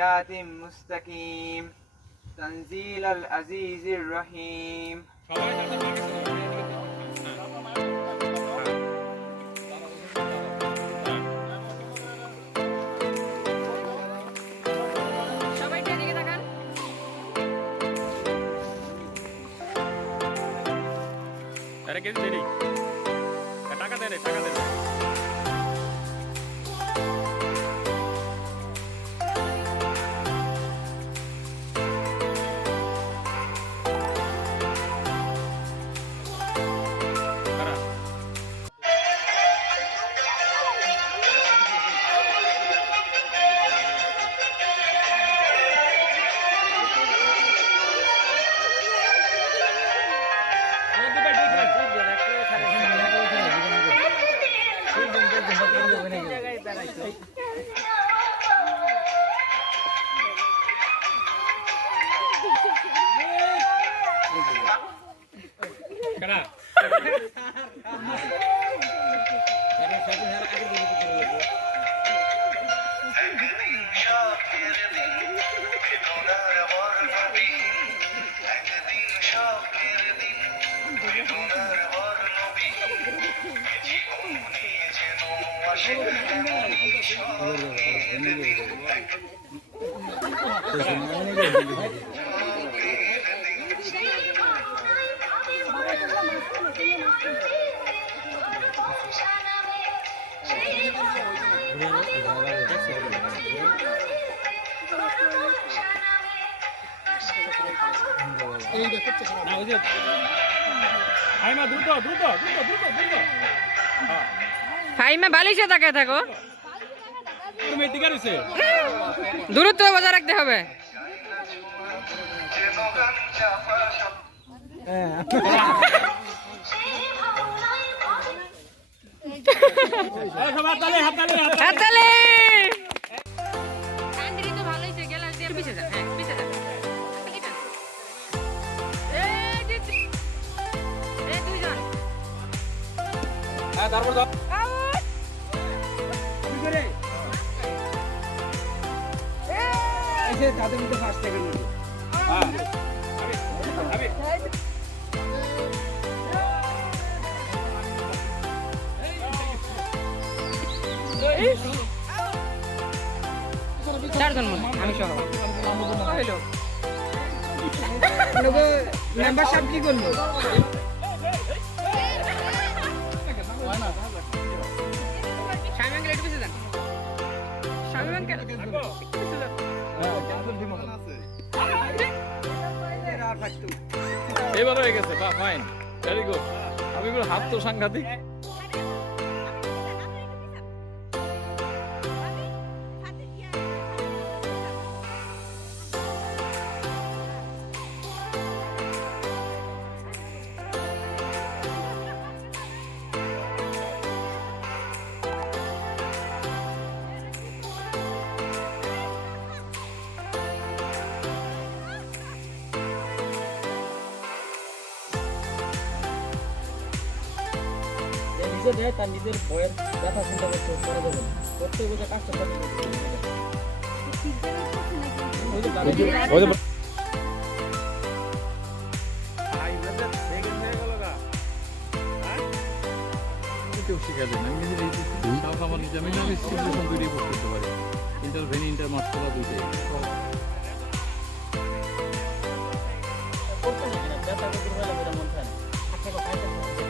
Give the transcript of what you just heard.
صراط مستقيم تنزيل العزيز الرحيم Ada kita jadi, kata-kata deh, kata-kata deh. Kena. Faima বালিশে তাকায় থাকো, দূরত্ব বজায় রাখতে হবে। হাততালি। তারপর তাদের মধ্যে ফার্স্ট সেকেন্ড চারজন মনে আমি সহ মেম্বার সাহেব কি করলো? এবার হয়ে গেছে, বা ফাইন, ভেরি গুড। আমি বলি হাত তো সাংঘাতিক। নিজে দেয় তার নিজের বইয়ের ব্যথা চিন্তা করতে করে দেবেন, করতে বুঝে কাজটা করতে ব্যথা করতে